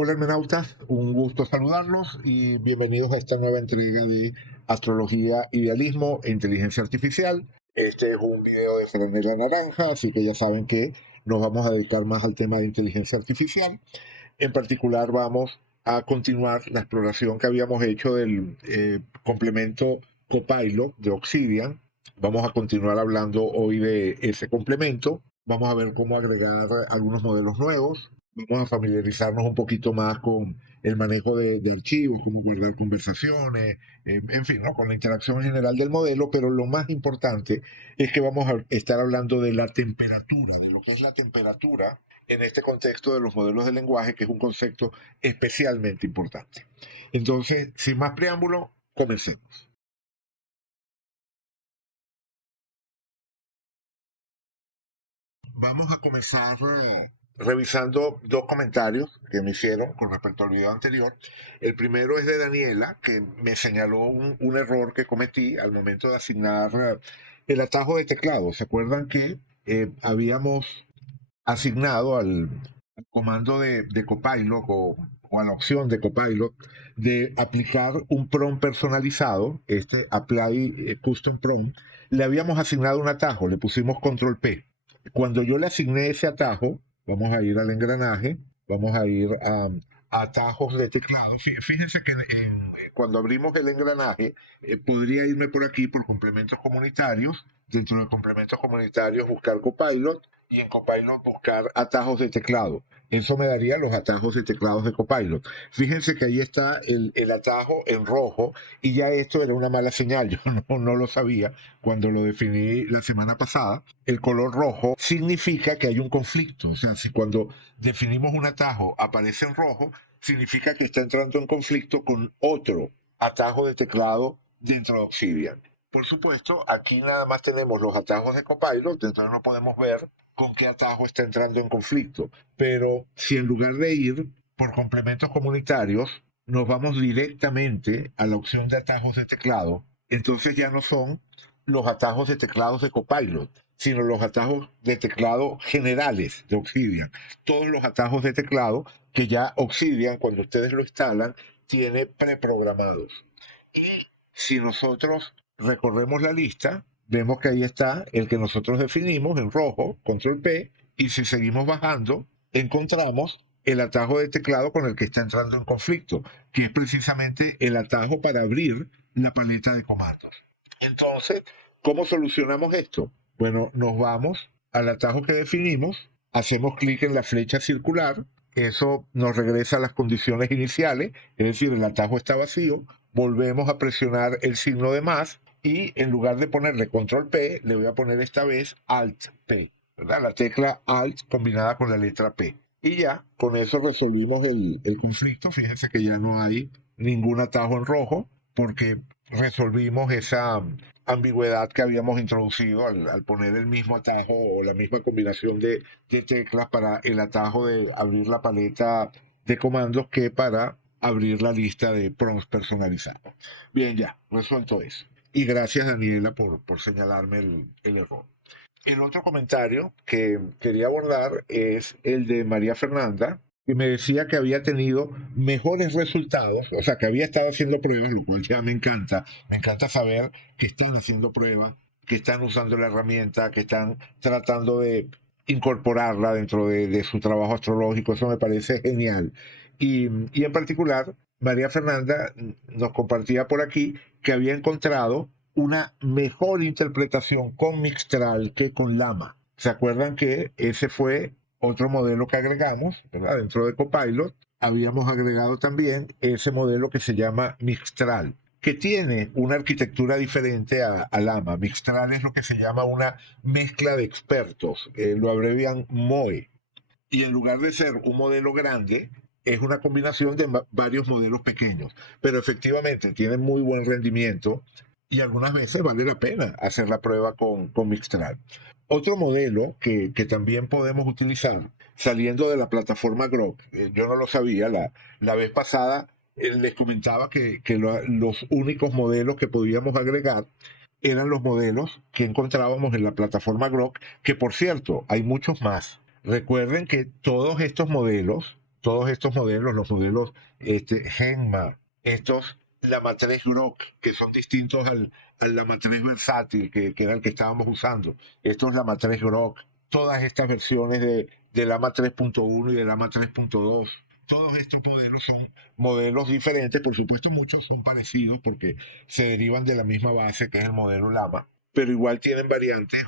Hola hermenautas, un gusto saludarlos y bienvenidos a esta nueva entrega de Astrología, Idealismo e Inteligencia Artificial. Este es un video de franela naranja, así que ya saben que nos vamos a dedicar más al tema de inteligencia artificial. En particular vamos a continuar la exploración que habíamos hecho del complemento Copilot de Obsidian. Vamos a continuar hablando hoy de ese complemento. Vamos a ver cómo agregar algunos modelos nuevos. Vamos a familiarizarnos un poquito más con el manejo de archivos, cómo guardar conversaciones, en fin, ¿no? Con la interacción general del modelo, pero lo más importante es que vamos a estar hablando de la temperatura, de lo que es la temperatura en este contexto de los modelos de lenguaje, que es un concepto especialmente importante. Entonces, sin más preámbulo, comencemos. Vamos a comenzar revisando dos comentarios que me hicieron con respecto al video anterior. El primero es de Daniela, que me señaló un error que cometí al momento de asignar el atajo de teclado. ¿Se acuerdan que habíamos asignado al comando de Copilot o a la opción de Copilot de aplicar un prompt personalizado, este Apply Custom Prompt? Le habíamos asignado un atajo, le pusimos Control P. Cuando yo le asigné ese atajo, vamos a ir al engranaje, vamos a ir a atajos de teclado. Fíjense que cuando abrimos el engranaje, podría irme por aquí por complementos comunitarios. Dentro de complementos comunitarios buscar Copilot y en Copilot buscar atajos de teclado. Eso me daría los atajos de teclados de Copilot. Fíjense que ahí está el atajo en rojo y ya esto era una mala señal. Yo no lo sabía cuando lo definí la semana pasada. El color rojo significa que hay un conflicto. O sea, si cuando definimos un atajo aparece en rojo, significa que está entrando en conflicto con otro atajo de teclado dentro de Obsidian. Por supuesto, aquí nada más tenemos los atajos de Copilot, entonces no podemos ver con qué atajo está entrando en conflicto. Pero si en lugar de ir por complementos comunitarios, nos vamos directamente a la opción de atajos de teclado, entonces ya no son los atajos de teclados de Copilot, sino los atajos de teclado generales de Obsidian. Todos los atajos de teclado que ya Obsidian, cuando ustedes lo instalan, tiene preprogramados. Y si nosotros recorremos la lista, vemos que ahí está el que nosotros definimos en rojo, control P, y si seguimos bajando, encontramos el atajo de teclado con el que está entrando en conflicto, que es precisamente el atajo para abrir la paleta de comandos. Entonces, ¿cómo solucionamos esto? Bueno, nos vamos al atajo que definimos, hacemos clic en la flecha circular, eso nos regresa a las condiciones iniciales, es decir, el atajo está vacío, volvemos a presionar el signo de más y en lugar de ponerle control P, le voy a poner esta vez Alt P, ¿verdad? La tecla Alt combinada con la letra P. Y ya, con eso resolvimos el conflicto. Fíjense que ya no hay ningún atajo en rojo porque resolvimos esa ambigüedad que habíamos introducido al poner el mismo atajo o la misma combinación de teclas para el atajo de abrir la paleta de comandos que para abrir la lista de prompts personalizados. Bien, ya, resuelto eso. Y gracias Daniela por señalarme el error. El otro comentario que quería abordar es el de María Fernanda, que me decía que había tenido mejores resultados, o sea, que había estado haciendo pruebas, lo cual ya me encanta saber que están haciendo pruebas, que están usando la herramienta, que están tratando de incorporarla dentro de su trabajo astrológico. Eso me parece genial. Y en particular, María Fernanda nos compartía por aquí que había encontrado una mejor interpretación con Mixtral que con Llama. ¿Se acuerdan que ese fue otro modelo que agregamos, ¿verdad? Dentro de Copilot habíamos agregado también ese modelo que se llama Mixtral, que tiene una arquitectura diferente a Llama. Mixtral es lo que se llama una mezcla de expertos, lo abrevian MOE. Y en lugar de ser un modelo grande, es una combinación de varios modelos pequeños, pero efectivamente tienen muy buen rendimiento y algunas veces vale la pena hacer la prueba con Mixtral. Otro modelo que también podemos utilizar saliendo de la plataforma Grok, yo no lo sabía, la vez pasada les comentaba que los únicos modelos que podíamos agregar eran los modelos que encontrábamos en la plataforma Grok, que por cierto, hay muchos más. Recuerden que todos estos modelos todos estos modelos, los modelos GENMA, la matriz Grok, que son distintos a la matriz versátil, que era el que estábamos usando. Esto es la matriz Grok. Todas estas versiones del AMA 3.1 y del AMA 3.2. Todos estos modelos son modelos diferentes, por supuesto muchos son parecidos porque se derivan de la misma base que es el modelo Lama, pero igual tienen variantes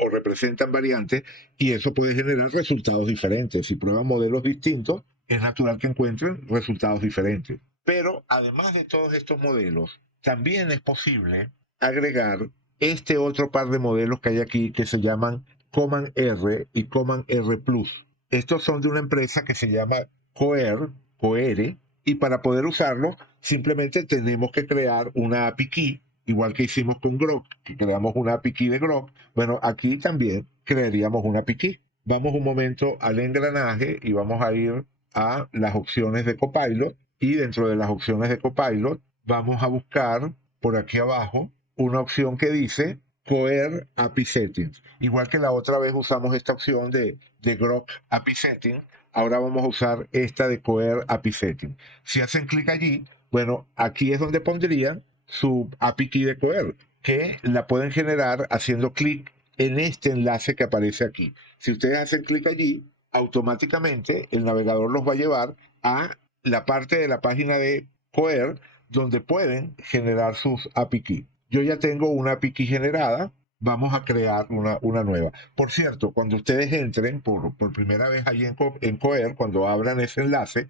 o representan variantes y eso puede generar resultados diferentes. Si prueban modelos distintos, es natural que encuentren resultados diferentes. Pero además de todos estos modelos, también es posible agregar este otro par de modelos que hay aquí que se llaman Command R y Command R Plus. Estos son de una empresa que se llama Coere, y para poder usarlo simplemente tenemos que crear una API key, igual que hicimos con Grok, que creamos una API key de Grok. Bueno, aquí también crearíamos una API key. Vamos un momento al engranaje y vamos a ir a las opciones de Copilot, y dentro de las opciones de Copilot vamos a buscar por aquí abajo una opción que dice Cohere API Settings. Igual que la otra vez usamos esta opción de Grok API Settings, ahora vamos a usar esta de Cohere API Settings. Si hacen clic allí, bueno, aquí es donde pondrían su API Key de Cohere, que la pueden generar haciendo clic en este enlace que aparece aquí. Si ustedes hacen clic allí, automáticamente el navegador los va a llevar a la parte de la página de Cohere donde pueden generar sus API Key. Yo ya tengo una API Key generada, vamos a crear una nueva. Por cierto, cuando ustedes entren por primera vez allí en Cohere, cuando abran ese enlace,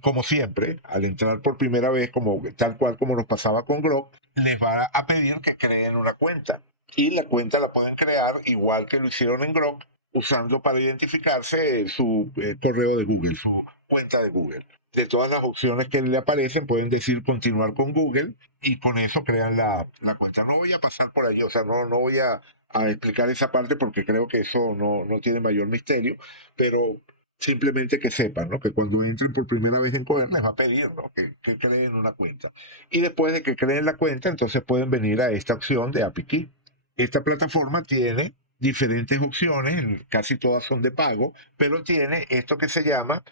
como siempre, al entrar por primera vez, tal cual como nos pasaba con Grok, les va a pedir que creen una cuenta. Y la cuenta la pueden crear igual que lo hicieron en Grok, usando para identificarse su correo de Google, su cuenta de Google. De todas las opciones que le aparecen, pueden decir continuar con Google y con eso crean la cuenta. No voy a pasar por allí, o sea, no voy a explicar esa parte porque creo que eso no tiene mayor misterio, pero simplemente que sepan, ¿no? Que cuando entren por primera vez en Cohere les va a pedir, ¿no? que creen una cuenta. Y después de que creen la cuenta, entonces pueden venir a esta opción de API Key. Esta plataforma tiene diferentes opciones, casi todas son de pago, pero tiene esto que se llama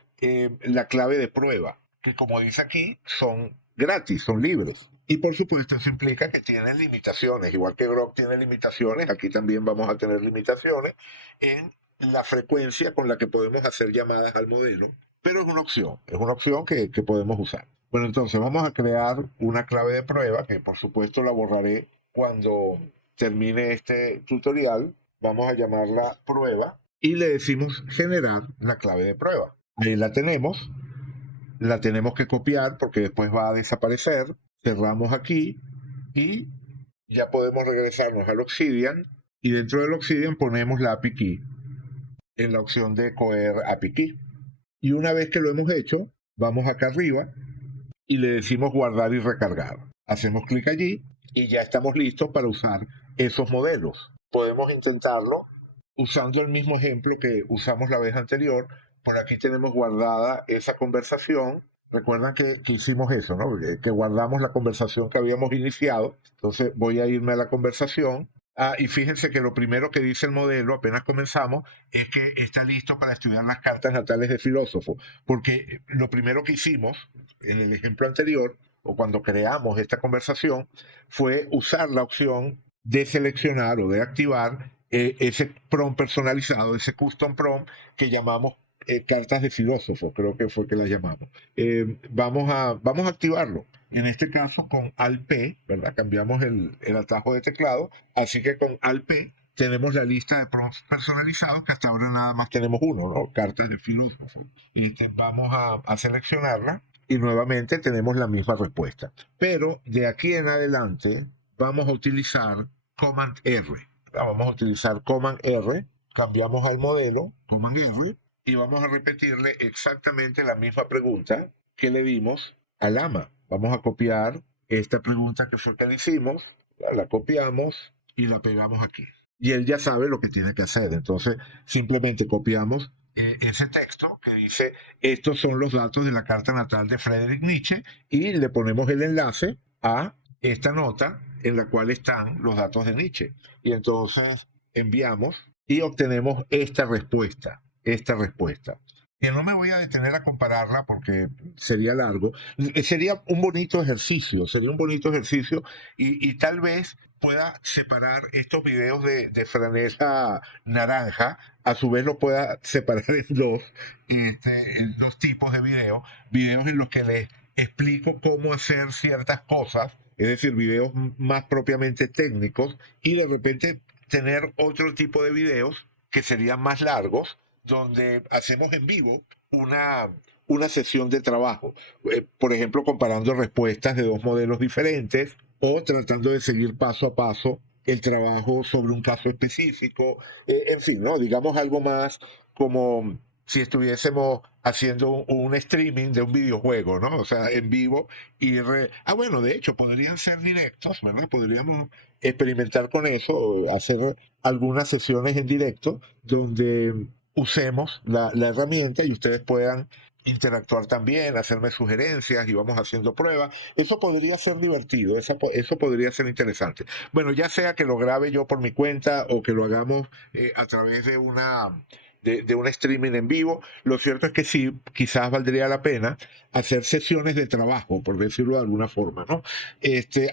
la clave de prueba, que como dice aquí, son gratis, son libres. Y por supuesto eso implica que tienen limitaciones, igual que Grok tiene limitaciones, aquí también vamos a tener limitaciones en la frecuencia con la que podemos hacer llamadas al modelo, pero es una opción que podemos usar. Bueno, entonces vamos a crear una clave de prueba, que por supuesto la borraré cuando termine este tutorial. Vamos a llamarla prueba y le decimos generar la clave de prueba. Ahí la tenemos que copiar porque después va a desaparecer. Cerramos aquí y ya podemos regresarnos al Obsidian y dentro del Obsidian ponemos la API Key en la opción de Cohere API Key. Y una vez que lo hemos hecho, vamos acá arriba y le decimos guardar y recargar. Hacemos clic allí y ya estamos listos para usar esos modelos. Podemos intentarlo usando el mismo ejemplo que usamos la vez anterior. Por aquí tenemos guardada esa conversación. Recuerdan que hicimos eso, ¿no? Que guardamos la conversación que habíamos iniciado. Entonces voy a irme a la conversación. Y fíjense que lo primero que dice el modelo, apenas comenzamos, es que está listo para estudiar las cartas natales de filósofo. Porque lo primero que hicimos en el ejemplo anterior, o cuando creamos esta conversación, fue usar la opción de seleccionar o de activar ese prompt personalizado, ese custom prompt que llamamos cartas de filósofo, creo que fue que la llamamos. Vamos a activarlo. En este caso con Alt-P, ¿verdad? Cambiamos el atajo de teclado, así que con Alt-P tenemos la lista de prompts personalizados, que hasta ahora nada más tenemos uno, ¿no? Cartas de filósofo. Y vamos a seleccionarla y nuevamente tenemos la misma respuesta. Pero de aquí en adelante vamos a utilizar Command R. Vamos a utilizar Command R, cambiamos al modelo, Command R, y vamos a repetirle exactamente la misma pregunta que le dimos al AMA. Vamos a copiar esta pregunta que fue que le hicimos, la copiamos y la pegamos aquí. Y él ya sabe lo que tiene que hacer. Entonces, simplemente copiamos ese texto que dice, estos son los datos de la carta natal de Friedrich Nietzsche, y le ponemos el enlace a esta nota en la cual están los datos de Nietzsche. Y entonces enviamos y obtenemos esta respuesta. que no me voy a detener a compararla porque sería largo. Sería un bonito ejercicio, sería un bonito ejercicio y tal vez pueda separar estos videos de franela naranja, a su vez lo pueda separar en dos tipos de videos, videos en los que les explico cómo hacer ciertas cosas, es decir, videos más propiamente técnicos, y de repente tener otro tipo de videos que serían más largos, donde hacemos en vivo una, una sesión de trabajo. Por ejemplo, comparando respuestas de dos modelos diferentes o tratando de seguir paso a paso el trabajo sobre un caso específico. En fin, ¿no? Digamos algo más como si estuviésemos haciendo un streaming de un videojuego, ¿no? O sea, en vivo bueno, de hecho, podrían ser directos, ¿verdad? Podríamos experimentar con eso, hacer algunas sesiones en directo donde usemos la herramienta y ustedes puedan interactuar también, hacerme sugerencias y vamos haciendo pruebas. Eso podría ser divertido, eso podría ser interesante. Bueno, ya sea que lo grabe yo por mi cuenta o que lo hagamos a través de un streaming en vivo, lo cierto es que sí, quizás valdría la pena hacer sesiones de trabajo, por decirlo de alguna forma, ¿no?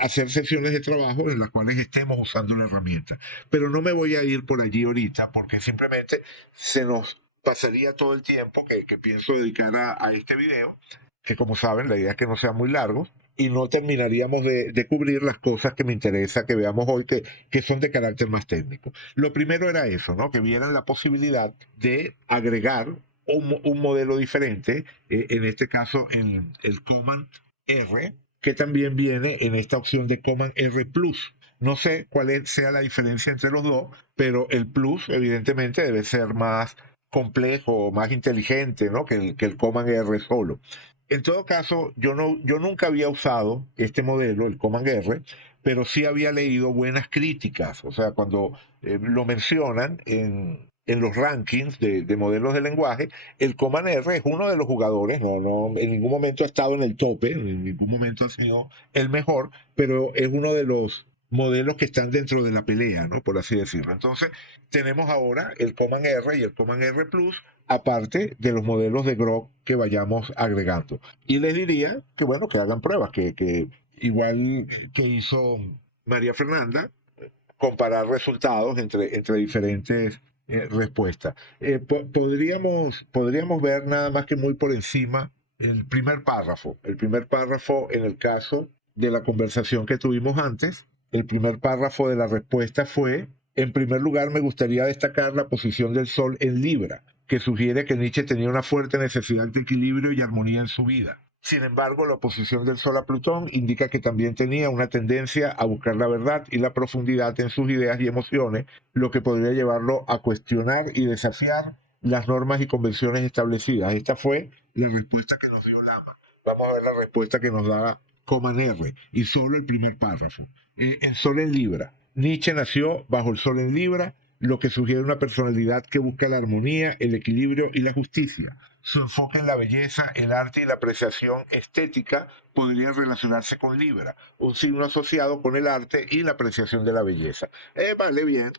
Hacer sesiones de trabajo en las cuales estemos usando la herramienta. Pero no me voy a ir por allí ahorita porque simplemente se nos pasaría todo el tiempo que pienso dedicar a este video, que como saben, la idea es que no sea muy largo, y no terminaríamos de cubrir las cosas que me interesa que veamos hoy, que son de carácter más técnico. Lo primero era eso, ¿no? Que vieran la posibilidad de agregar un modelo diferente, en este caso en el Command R, que también viene en esta opción de Command R Plus. No sé sea la diferencia entre los dos, pero el Plus evidentemente debe ser más complejo, más inteligente, ¿no? Que el Command R solo. En todo caso, yo nunca había usado este modelo, el Command R, pero sí había leído buenas críticas. O sea, cuando lo mencionan en los rankings de modelos de lenguaje, el Command R es uno de los jugadores, en ningún momento ha estado en el tope, en ningún momento ha sido el mejor, pero es uno de los modelos que están dentro de la pelea, ¿no? Por así decirlo. Entonces, tenemos ahora el Command R y el Command R Plus, aparte de los modelos de Grok que vayamos agregando. Y les diría que, bueno, que hagan pruebas, que igual que hizo María Fernanda, comparar resultados entre diferentes respuestas. Podríamos ver nada más que muy por encima el primer párrafo en el caso de la conversación que tuvimos antes. El primer párrafo de la respuesta fue: en primer lugar, me gustaría destacar la posición del Sol en Libra, que sugiere que Nietzsche tenía una fuerte necesidad de equilibrio y armonía en su vida. Sin embargo, la oposición del Sol a Plutón indica que también tenía una tendencia a buscar la verdad y la profundidad en sus ideas y emociones, lo que podría llevarlo a cuestionar y desafiar las normas y convenciones establecidas. Esta fue la respuesta que nos dio Lama. Vamos a ver la respuesta que nos da Coman R, y solo el primer párrafo. El Sol en Libra. Nietzsche nació bajo el Sol en Libra, lo que sugiere una personalidad que busca la armonía, el equilibrio y la justicia. Su enfoque en la belleza, el arte y la apreciación estética podría relacionarse con Libra, un signo asociado con el arte y la apreciación de la belleza. Vale, bien.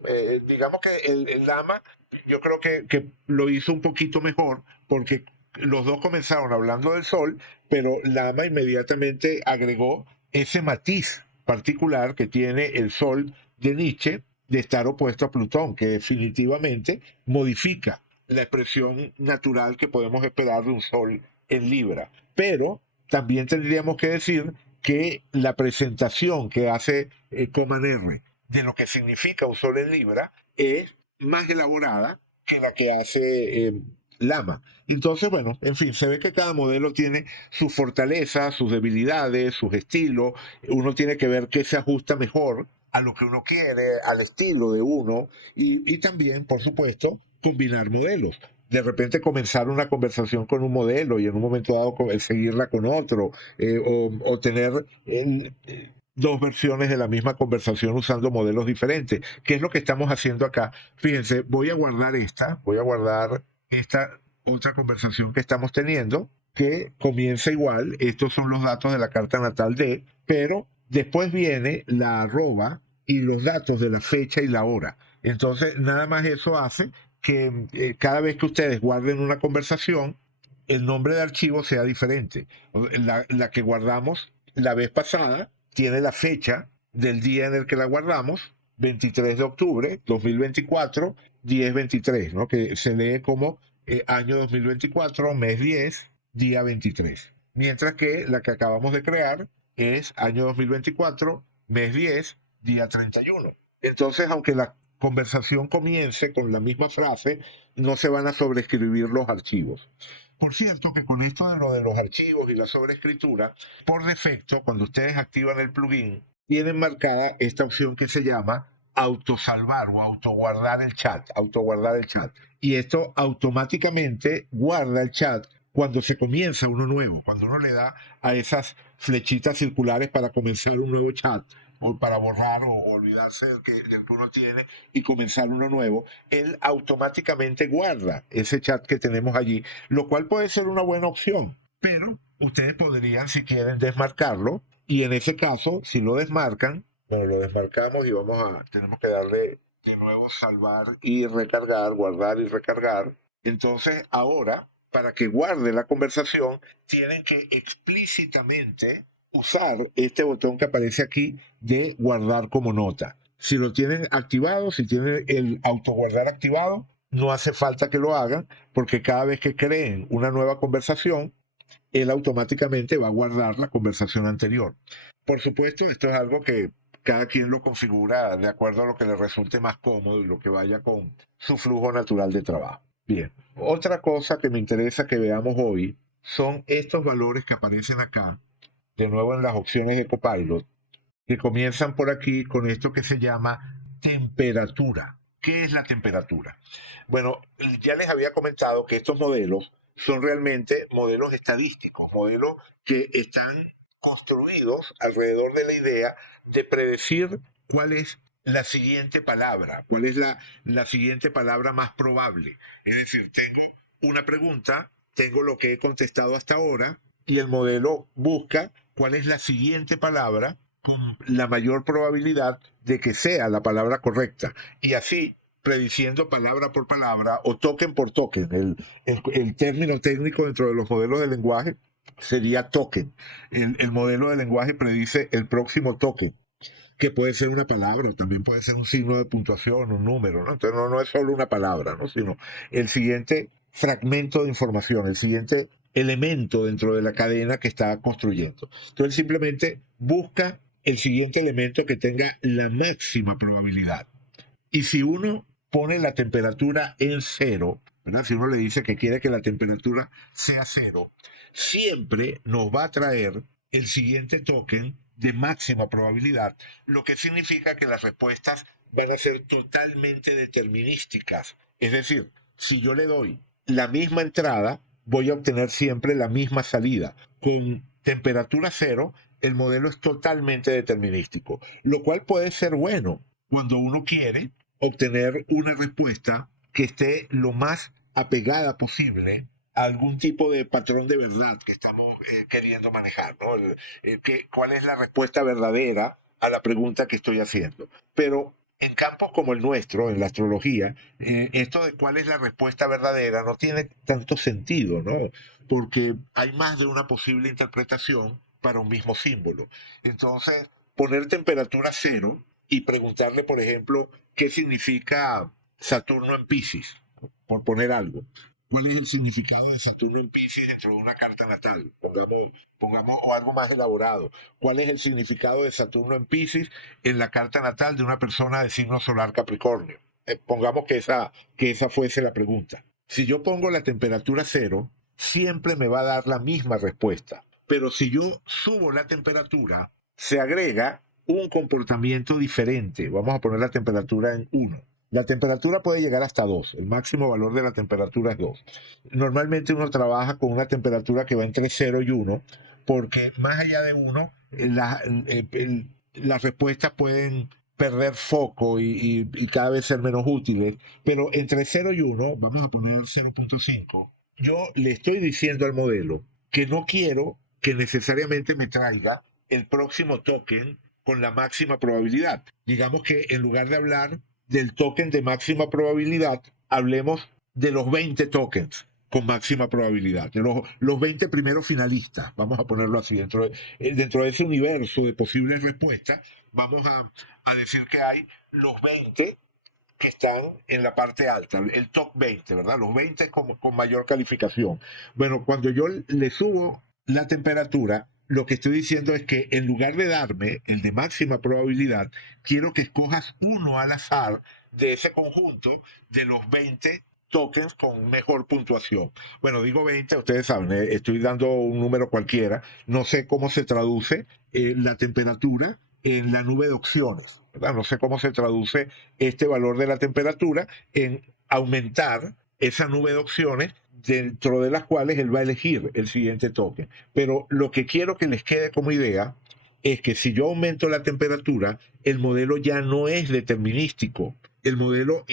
Digamos que el Lama, yo creo que lo hizo un poquito mejor porque los dos comenzaron hablando del Sol, pero Lama inmediatamente agregó ese matiz particular que tiene el Sol de Nietzsche de estar opuesto a Plutón, que definitivamente modifica la expresión natural que podemos esperar de un Sol en Libra. Pero también tendríamos que decir que la presentación que hace Coman R de lo que significa un Sol en Libra es más elaborada que la que hace Lama. Entonces, bueno, en fin, se ve que cada modelo tiene sus fortalezas, sus debilidades, sus estilos. Uno tiene que ver qué se ajusta mejor a lo que uno quiere, al estilo de uno, y también, por supuesto, combinar modelos. De repente comenzar una conversación con un modelo y en un momento dado seguirla con otro, o tener dos versiones de la misma conversación usando modelos diferentes, que es lo que estamos haciendo acá. Fíjense, voy a guardar esta otra conversación que estamos teniendo, que comienza igual. Estos son los datos de la carta natal pero después viene la arroba y los datos de la fecha y la hora. Entonces, nada más eso hace que cada vez que ustedes guarden una conversación, el nombre de archivo sea diferente. La que guardamos la vez pasada tiene la fecha del día en el que la guardamos, 23 de octubre 2024, 10-23, ¿no? Que se lee como año 2024, mes 10, día 23. Mientras que la que acabamos de crear es año 2024, mes 10, día 31. Entonces, aunque la conversación comience con la misma frase, no se van a sobreescribir los archivos. Por cierto, que con esto de lo de los archivos y la sobreescritura, por defecto, cuando ustedes activan el plugin, tienen marcada esta opción que se llama autosalvar o autoguardar el chat, autoguardar el chat. Y esto automáticamente guarda el chat cuando se comienza uno nuevo, cuando uno le da a esas flechitas circulares para comenzar un nuevo chat, o para borrar o olvidarse del que uno tiene y comenzar uno nuevo, él automáticamente guarda ese chat que tenemos allí, lo cual puede ser una buena opción. Pero ustedes podrían, si quieren, desmarcarlo, y en ese caso, si lo desmarcan, bueno, lo desmarcamos y tenemos que darle de nuevo salvar y recargar, guardar y recargar. Entonces, ahora, para que guarde la conversación, tienen que explícitamente usar este botón que aparece aquí de guardar como nota. Si lo tienen activado, si tienen el autoguardar activado, no hace falta que lo hagan, porque cada vez que creen una nueva conversación, él automáticamente va a guardar la conversación anterior. Por supuesto, esto es algo que cada quien lo configura de acuerdo a lo que le resulte más cómodo y lo que vaya con su flujo natural de trabajo. Bien, otra cosa que me interesa que veamos hoy son estos valores que aparecen acá, de nuevo en las opciones de Copilot, que comienzan por aquí con esto que se llama temperatura. ¿Qué es la temperatura? Bueno, ya les había comentado que estos modelos son realmente modelos estadísticos, modelos que están construidos alrededor de la idea de predecir cuál es la siguiente palabra, cuál es la siguiente palabra más probable. Es decir, tengo una pregunta, tengo lo que he contestado hasta ahora, y el modelo busca cuál es la siguiente palabra con la mayor probabilidad de que sea la palabra correcta. Y así, prediciendo palabra por palabra o token por token. El término técnico dentro de los modelos de lenguaje sería token. El modelo de lenguaje predice el próximo token, que puede ser una palabra, también puede ser un signo de puntuación, un número, ¿no? Entonces no es solo una palabra, ¿no? Sino el siguiente fragmento de información, el siguiente elemento dentro de la cadena que está construyendo. Entonces simplemente busca el siguiente elemento que tenga la máxima probabilidad. Y si uno pone la temperatura en cero, ¿verdad? Si uno le dice que quiere que la temperatura sea cero, siempre nos va a traer el siguiente token de máxima probabilidad, lo que significa que las respuestas van a ser totalmente determinísticas. Es decir, si yo le doy la misma entrada, voy a obtener siempre la misma salida. Con temperatura cero, el modelo es totalmente determinístico, lo cual puede ser bueno cuando uno quiere obtener una respuesta que esté lo más apegada posible a algún tipo de patrón de verdad que estamos queriendo manejar, ¿no? ¿Cuál es la respuesta verdadera a la pregunta que estoy haciendo? Pero en campos como el nuestro, en la astrología, esto de cuál es la respuesta verdadera no tiene tanto sentido, ¿no? Porque hay más de una posible interpretación para un mismo símbolo. Entonces, poner temperatura cero y preguntarle, por ejemplo, qué significa Saturno en Piscis, por poner algo. ¿Cuál es el significado de Saturno en Piscis dentro de una carta natal? Pongamos o algo más elaborado. ¿Cuál es el significado de Saturno en Piscis en la carta natal de una persona de signo solar Capricornio? Pongamos que esa fuese la pregunta. Si yo pongo la temperatura cero, siempre me va a dar la misma respuesta. Pero si yo subo la temperatura, se agrega un comportamiento diferente. Vamos a poner la temperatura en 1. La temperatura puede llegar hasta 2. El máximo valor de la temperatura es 2. Normalmente uno trabaja con una temperatura que va entre 0 y 1, porque más allá de 1, las respuestas pueden perder foco y cada vez ser menos útiles. Pero entre 0 y 1, vamos a poner 0.5, yo le estoy diciendo al modelo que no quiero que necesariamente me traiga el próximo token con la máxima probabilidad. Digamos que en lugar de hablar del token de máxima probabilidad, hablemos de los 20 tokens con máxima probabilidad, de los 20 primeros finalistas, vamos a ponerlo así, dentro de ese universo de posibles respuestas, vamos a decir que hay los 20 que están en la parte alta, el top 20, ¿verdad? Los 20 con mayor calificación. Bueno, cuando yo le subo la temperatura, lo que estoy diciendo es que en lugar de darme el de máxima probabilidad, quiero que escojas uno al azar de ese conjunto de los 20 tokens con mejor puntuación. Bueno, digo 20, ustedes saben, estoy dando un número cualquiera, no sé cómo se traduce la temperatura en la nube de opciones, ¿verdad? No sé cómo se traduce este valor de la temperatura en aumentar esa nube de opciones dentro de las cuales él va a elegir el siguiente token. Pero lo que quiero que les quede como idea es que si yo aumento la temperatura, el modelo ya no es determinístico. El modelo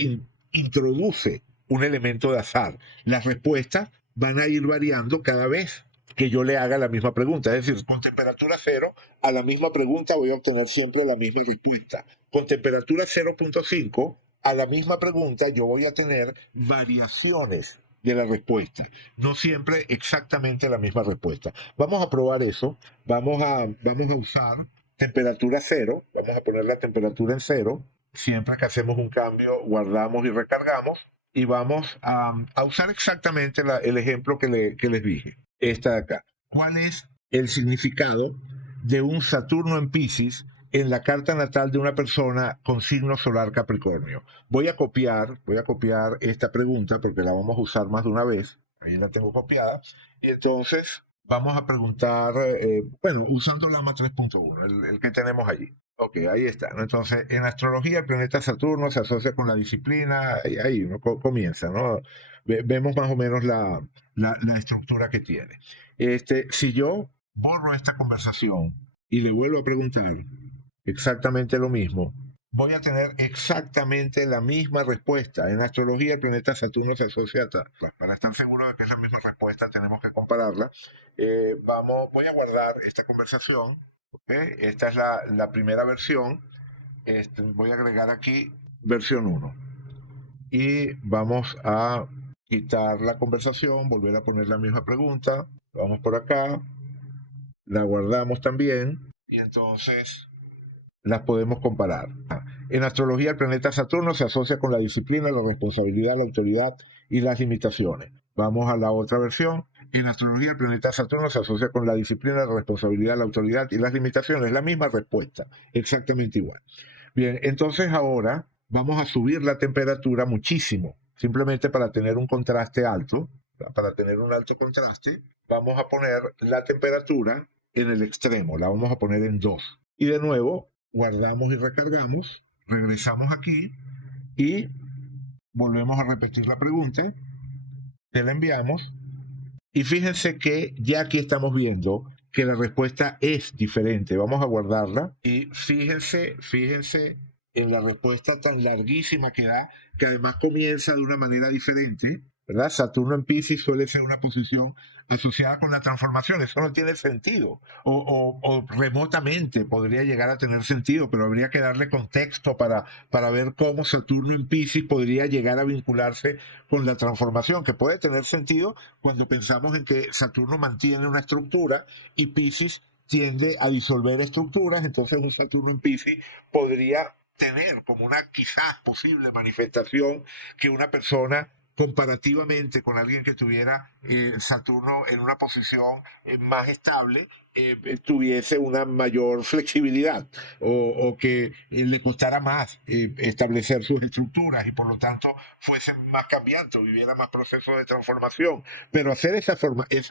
introduce un elemento de azar. Las respuestas van a ir variando cada vez que yo le haga la misma pregunta. Es decir, con temperatura 0, a la misma pregunta voy a obtener siempre la misma respuesta. Con temperatura 0.5, a la misma pregunta yo voy a tener variaciones de la respuesta. No siempre exactamente la misma respuesta. Vamos a probar eso. Vamos a usar temperatura 0. Vamos a poner la temperatura en 0. Siempre que hacemos un cambio, guardamos y recargamos. Y vamos a usar exactamente el ejemplo que les dije. Esta de acá. ¿Cuál es el significado de un Saturno en Piscis en la carta natal de una persona con signo solar Capricornio? Voy a copiar esta pregunta porque la vamos a usar más de una vez. Ahí la tengo copiada. Entonces, vamos a preguntar, usando Lama 3.1, el que tenemos allí. Ok, ahí está, ¿no? Entonces, en astrología, el planeta Saturno se asocia con la disciplina, y ahí uno comienza, ¿no? Vemos más o menos la estructura que tiene. Si yo borro esta conversación y le vuelvo a preguntar exactamente lo mismo, voy a tener exactamente la misma respuesta. En astrología, el planeta Saturno se asocia para estar seguro de que es la misma respuesta, tenemos que compararla. Voy a guardar esta conversación. ¿Okay? Esta es la primera versión. Voy a agregar aquí versión 1. Y vamos a quitar la conversación, volver a poner la misma pregunta. Vamos por acá, la guardamos también y entonces las podemos comparar. En astrología, el planeta Saturno se asocia con la disciplina, la responsabilidad, la autoridad y las limitaciones. Vamos a la otra versión. En astrología, el planeta Saturno se asocia con la disciplina, la responsabilidad, la autoridad y las limitaciones. La misma respuesta, exactamente igual. Bien, entonces ahora vamos a subir la temperatura muchísimo, simplemente para tener un contraste alto. Para tener un alto contraste, vamos a poner la temperatura en el extremo, la vamos a poner en 2. Y de nuevo, guardamos y recargamos, regresamos aquí y volvemos a repetir la pregunta, te la enviamos y fíjense que ya aquí estamos viendo que la respuesta es diferente. Vamos a guardarla y fíjense en la respuesta tan larguísima que da, que además comienza de una manera diferente, ¿verdad? Saturno en Piscis suele ser una posición asociada con la transformación, eso no tiene sentido, o remotamente podría llegar a tener sentido, pero habría que darle contexto para ver cómo Saturno en Piscis podría llegar a vincularse con la transformación, que puede tener sentido cuando pensamos en que Saturno mantiene una estructura y Piscis tiende a disolver estructuras, entonces un Saturno en Piscis podría tener como una quizás posible manifestación que una persona comparativamente con alguien que tuviera Saturno en una posición más estable, tuviese una mayor flexibilidad o que le costara más establecer sus estructuras y por lo tanto fuese más cambiante o viviera más procesos de transformación. Pero hacer esa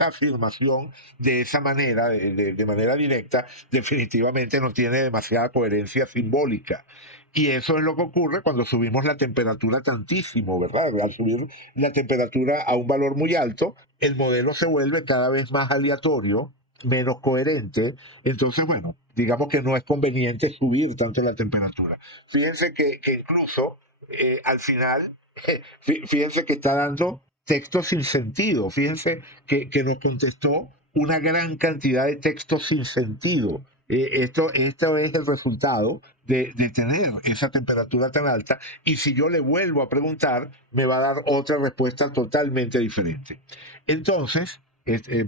afirmación de esa manera, de manera directa, definitivamente no tiene demasiada coherencia simbólica. Y eso es lo que ocurre cuando subimos la temperatura tantísimo, ¿verdad? Al subir la temperatura a un valor muy alto, el modelo se vuelve cada vez más aleatorio, menos coherente. Entonces, bueno, digamos que no es conveniente subir tanto la temperatura. Fíjense que incluso al final, fíjense que está dando textos sin sentido. Fíjense que nos contestó una gran cantidad de textos sin sentido. Esto es el resultado de tener esa temperatura tan alta, y si yo le vuelvo a preguntar, me va a dar otra respuesta totalmente diferente. Entonces,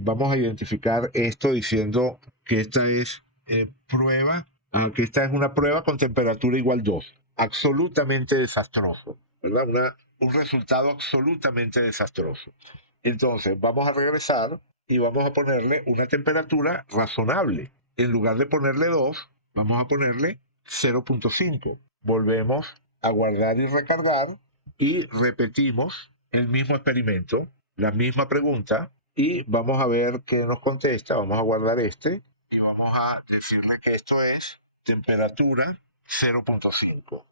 vamos a identificar esto diciendo que esta es que esta es una prueba con temperatura igual 2. Absolutamente desastroso, ¿verdad? Un resultado absolutamente desastroso. Entonces, vamos a regresar y vamos a ponerle una temperatura razonable. En lugar de ponerle 2, vamos a ponerle 0.5. Volvemos a guardar y recargar y repetimos el mismo experimento, la misma pregunta, y vamos a ver qué nos contesta. Vamos a guardar este y vamos a decirle que esto es temperatura 0.5.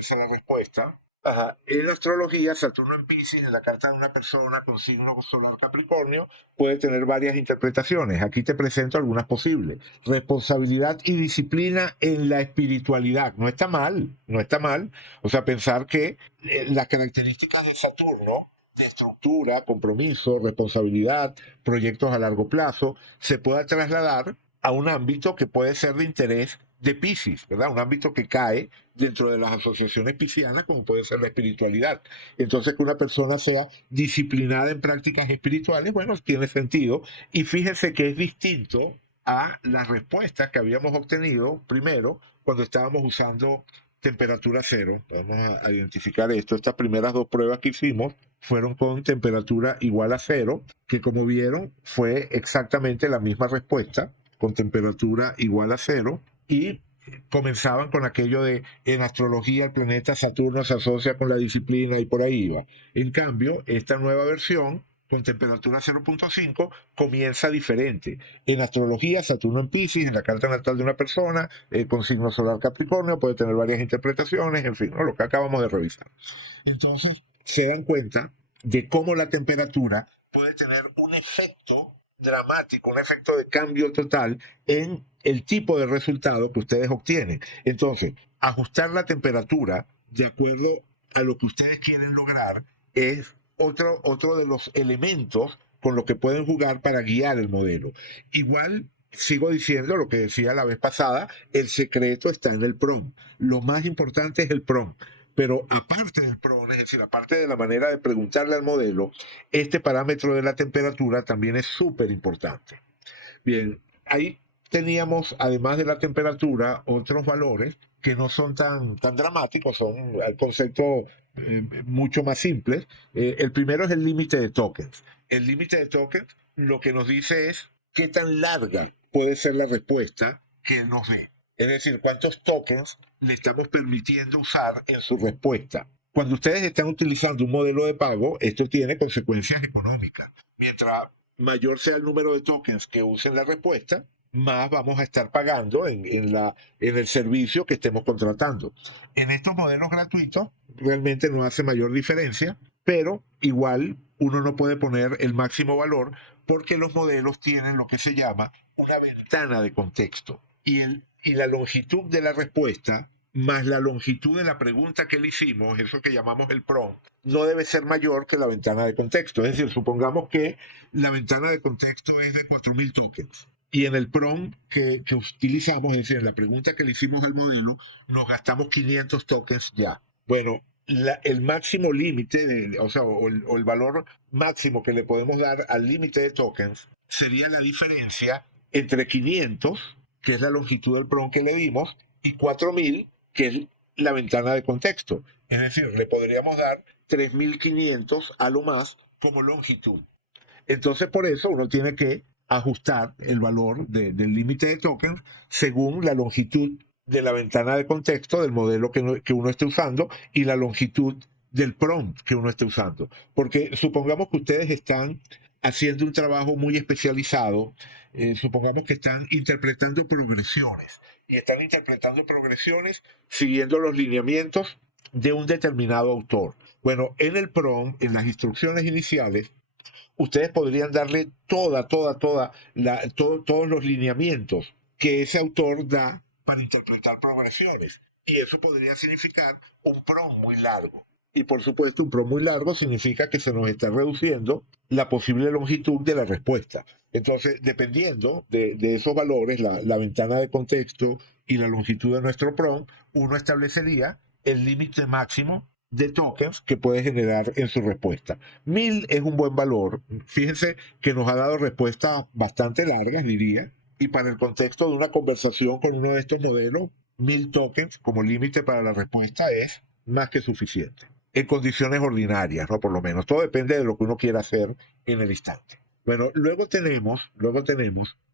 Esa es la respuesta. Ajá. En la astrología, Saturno en Piscis, en la carta de una persona con signo solar Capricornio, puede tener varias interpretaciones. Aquí te presento algunas posibles. Responsabilidad y disciplina en la espiritualidad. No está mal, no está mal. O sea, pensar que las características de Saturno, de estructura, compromiso, responsabilidad, proyectos a largo plazo, se pueda trasladar a un ámbito que puede ser de interés de Piscis, ¿verdad? Un ámbito que cae dentro de las asociaciones piscianas, como puede ser la espiritualidad. Entonces, que una persona sea disciplinada en prácticas espirituales, bueno, tiene sentido. Y fíjese que es distinto a las respuestas que habíamos obtenido primero cuando estábamos usando temperatura cero. Vamos a identificar esto. Estas primeras dos pruebas que hicimos fueron con temperatura igual a cero, que como vieron fue exactamente la misma respuesta, con temperatura igual a cero, y comenzaban con aquello de en astrología el planeta Saturno se asocia con la disciplina y por ahí iba. En cambio, esta nueva versión con temperatura 0.5 comienza diferente. En astrología, Saturno en Piscis, en la carta natal de una persona, con signo solar Capricornio, puede tener varias interpretaciones, en fin, ¿no? Lo que acabamos de revisar. Entonces, se dan cuenta de cómo la temperatura puede tener un efecto dramático, un efecto de cambio total en el tipo de resultado que ustedes obtienen. Entonces, ajustar la temperatura de acuerdo a lo que ustedes quieren lograr es otro de los elementos con los que pueden jugar para guiar el modelo. Igual, sigo diciendo lo que decía la vez pasada, el secreto está en el PROM. Lo más importante es el PROM. Pero aparte del PROM, es decir, aparte de la manera de preguntarle al modelo, este parámetro de la temperatura también es súper importante. Bien, ahí teníamos, además de la temperatura, otros valores que no son tan dramáticos, son al concepto mucho más simples. El primero es el límite de tokens. El límite de tokens lo que nos dice es qué tan larga puede ser la respuesta que él nos dé. Es decir, cuántos tokens le estamos permitiendo usar en su respuesta. Cuando ustedes están utilizando un modelo de pago, esto tiene consecuencias económicas. Mientras mayor sea el número de tokens que usen la respuesta, más vamos a estar pagando en el servicio que estemos contratando. En estos modelos gratuitos realmente no hace mayor diferencia, pero igual uno no puede poner el máximo valor porque los modelos tienen lo que se llama una ventana de contexto. Y la longitud de la respuesta más la longitud de la pregunta que le hicimos, eso que llamamos el prompt, no debe ser mayor que la ventana de contexto. Es decir, supongamos que la ventana de contexto es de 4.000 tokens. Y en el prompt que utilizamos, es decir, en la pregunta que le hicimos al modelo, nos gastamos 500 tokens ya. Bueno, el máximo límite, o el valor máximo que le podemos dar al límite de tokens sería la diferencia entre 500, que es la longitud del prompt que le dimos, y 4.000, que es la ventana de contexto. Es decir, le podríamos dar 3.500 a lo más como longitud. Entonces, por eso uno tiene que ajustar el valor del límite de tokens según la longitud de la ventana de contexto del modelo que uno esté usando y la longitud del prompt que uno esté usando. Porque supongamos que ustedes están haciendo un trabajo muy especializado, supongamos que están interpretando progresiones y están interpretando progresiones siguiendo los lineamientos de un determinado autor. Bueno, en el prompt, en las instrucciones iniciales, ustedes podrían darle todos los lineamientos que ese autor da para interpretar progresiones. Y eso podría significar un prompt muy largo. Y por supuesto, un PROM muy largo significa que se nos está reduciendo la posible longitud de la respuesta. Entonces, dependiendo de esos valores, la ventana de contexto y la longitud de nuestro PROM, uno establecería el límite máximo de tokens que puede generar en su respuesta. 1000 es un buen valor. Fíjense que nos ha dado respuestas bastante largas, diría, y para el contexto de una conversación con uno de estos modelos, 1000 tokens como límite para la respuesta es más que suficiente. En condiciones ordinarias, ¿no? Por lo menos. Todo depende de lo que uno quiera hacer en el instante. Bueno, luego tenemos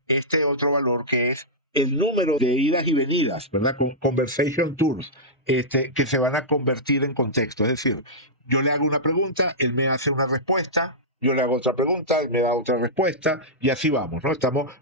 este otro valor que es el número de idas y venidas, ¿verdad? Conversation tours, que se van a convertir en contexto. Es decir, yo le hago una pregunta, él me hace una respuesta, yo le hago otra pregunta, él me da otra respuesta, y así vamos, ¿no?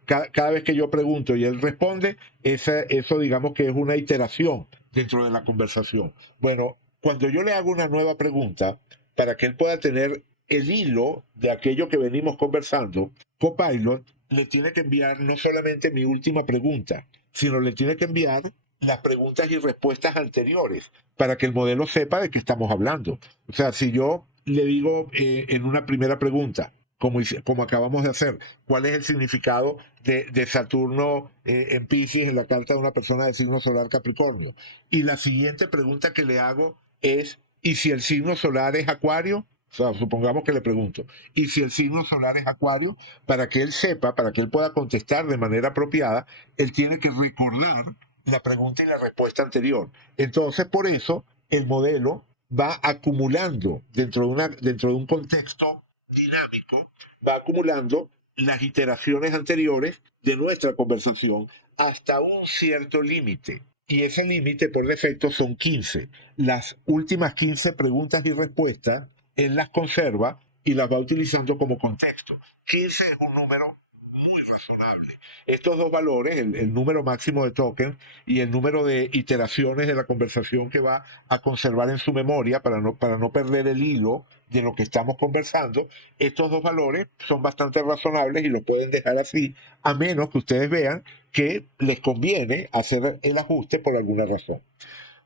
Cada vez que yo pregunto y él responde, eso digamos que es una iteración dentro de la conversación. Bueno, cuando yo le hago una nueva pregunta, para que él pueda tener el hilo de aquello que venimos conversando, Copilot le tiene que enviar no solamente mi última pregunta, sino le tiene que enviar las preguntas y respuestas anteriores para que el modelo sepa de qué estamos hablando. O sea, si yo le digo en una primera pregunta, como acabamos de hacer, ¿cuál es el significado de Saturno en Piscis en la carta de una persona de signo solar Capricornio? Y la siguiente pregunta que le hago es, ¿y si el signo solar es Acuario? O sea, supongamos que le pregunto, ¿y si el signo solar es Acuario? Para que él sepa, para que él pueda contestar de manera apropiada, él tiene que recordar la pregunta y la respuesta anterior. Entonces, por eso, el modelo va acumulando dentro de un contexto dinámico, va acumulando las iteraciones anteriores de nuestra conversación hasta un cierto límite. Y ese límite, por defecto, son 15. Las últimas 15 preguntas y respuestas, él las conserva y las va utilizando como contexto. 15 es un número muy razonable. Estos dos valores, el número máximo de tokens y el número de iteraciones de la conversación que va a conservar en su memoria para no perder el hilo de lo que estamos conversando, estos dos valores son bastante razonables y los pueden dejar así, a menos que ustedes vean que les conviene hacer el ajuste por alguna razón.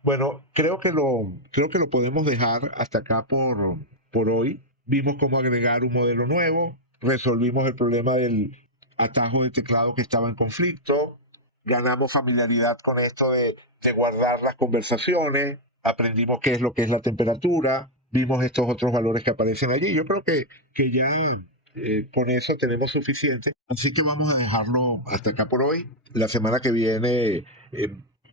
Bueno, creo que lo podemos dejar hasta acá por hoy. Vimos cómo agregar un modelo nuevo, resolvimos el problema del atajo de teclado que estaba en conflicto, ganamos familiaridad con esto de guardar las conversaciones, aprendimos qué es lo que es la temperatura, vimos estos otros valores que aparecen allí. Yo creo que ya con eso tenemos suficiente. Así que vamos a dejarlo hasta acá por hoy. La semana que viene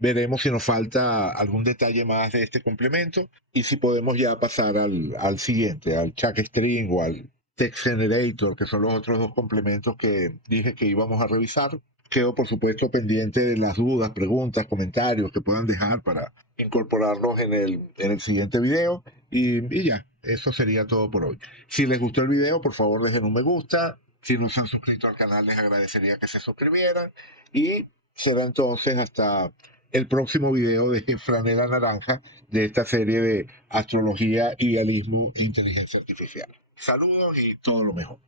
veremos si nos falta algún detalle más de este complemento y si podemos ya pasar al siguiente, al Chuck String o al Text Generator, que son los otros dos complementos que dije que íbamos a revisar. Quedo, por supuesto, pendiente de las dudas, preguntas, comentarios que puedan dejar para incorporarlos en el siguiente video. Y ya, eso sería todo por hoy. Si les gustó el video, por favor dejen un me gusta. Si no se han suscrito al canal, les agradecería que se suscribieran. Y será entonces hasta el próximo video de Franela Naranja de esta serie de astrología, idealismo e inteligencia artificial. Saludos y todo lo mejor.